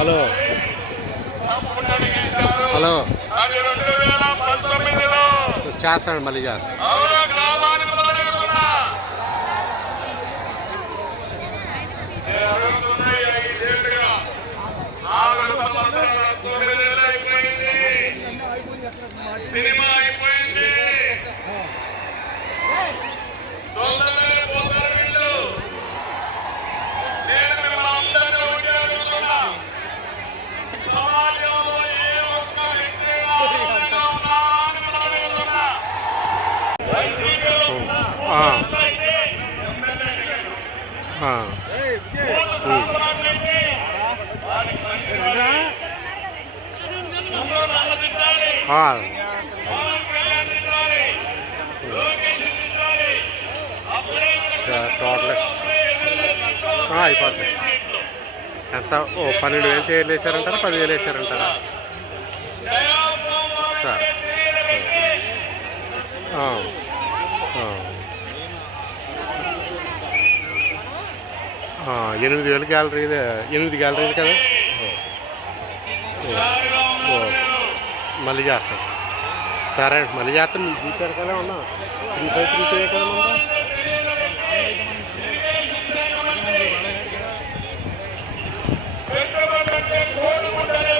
Hello. Hello. చేస్తాను మళ్ళీ చేస్తాను టోటల్ అయిపోతుంది ఎంత ఓ పన్నెండు వేలు చేయలు వేసారంటారా పదివేలు వేసారంటారా సరే ఎనిమిది వేల గ్యాలరీలు ఎనిమిది గ్యాలరీలు కదా? మళ్ళీ చేస్తాం. సరే మళ్ళీ చేస్తాం. మీ జీపీ కదా ఉన్నా త్రీ ఫైవ్ త్రీ త్రీ కదా ఉందా